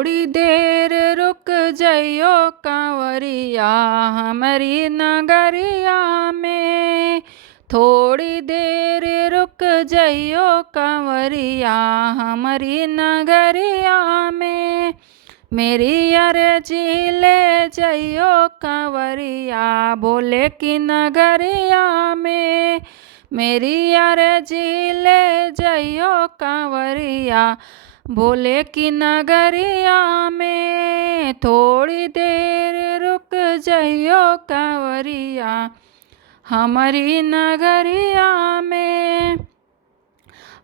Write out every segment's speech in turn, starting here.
थोड़ी देर रुक जइयो कांवरिया हमरी नगरिया में। थोड़ी देर रुक जइयो कांवरिया हमरी नगरिया में। मेरी अर्जी ले जइयो कांवरिया भोले की नगरिया में। मेरी अर्जी ले जइयो कांवरिया भोले की नगरिया में। थोड़ी देर रुक जइयो कांवरिया हमारी नगरिया में।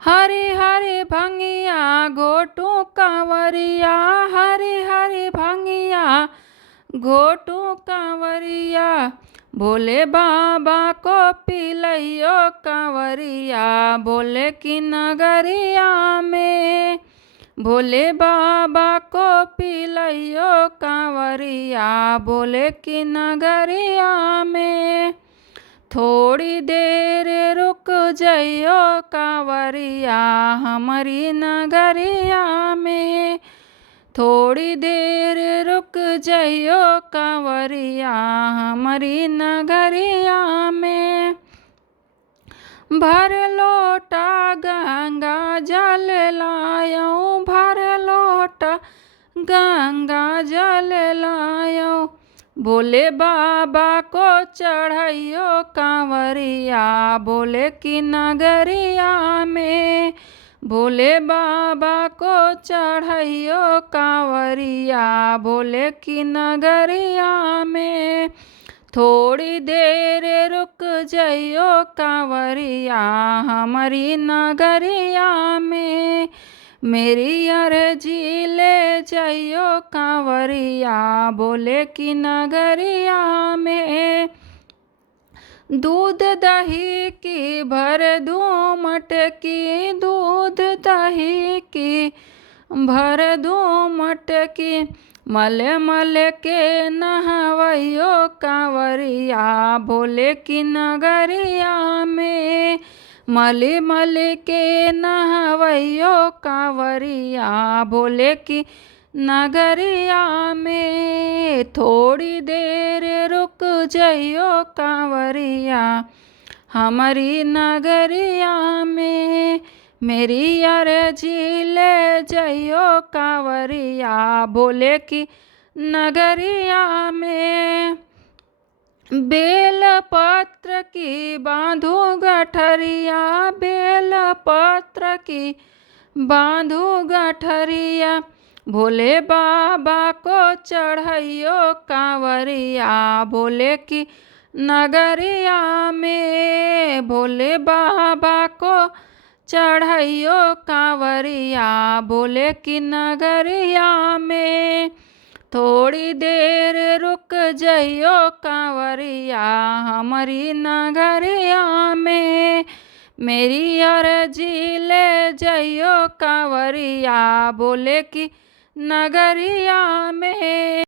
हरी हरी भंगिया घोटू कांवरिया हरी हरी भंगिया घोटू कांवरिया। भोले बाबा को पिलइयो कांवरिया भोले की नगरिया में। भोले बाबा को पिलइयो कांवरिया भोले की नगरिया में। थोड़ी देर रुक जइयो कांवरिया हमारी नगरिया में। थोड़ी देर रुक जइयो कांवरिया हमारी नगरिया में। भर लोटा गंगा जल लायो भर लोटा गंगा जल लायो। भोले बाबा को चढ़ाइयो कांवरिया भोले की नगरिया में। भोले बाबा को चढ़ाइयो कांवरिया भोले की नगरिया में। थोड़ी देर रुक जइयो कांवरिया हमारी नगरिया में। मेरी अर्जी ले जइयो कांवरिया भोले की नगरिया में। दूध दही की भर दूँ मटकी दूध दही की भर दूँ मटकी। मल मल के नहवइयो कांवरिया भोले की नगरिया में। मली मली के नहवइयो कांवरिया भोले की नगरिया में। थोड़ी देर रुक जइयो कांवरिया हमारी नगरिया में। मेरी अर्जी ले जइयो कांवरिया भोले की नगरिया में। बेल पत्र की बांधू गठरिया बेल पत्र की बांधू गठरिया। भोले बाबा को चढ़ाइयो कांवरिया भोले की नगरिया में। भोले बाबा को चढ़ाइयो कांवरिया भोले की नगरिया में। थोड़ी देर रुक जइयो कांवरिया हमारी नगरिया में। मेरी अर्जी ले जइयो कांवरिया भोले की नगरिया में।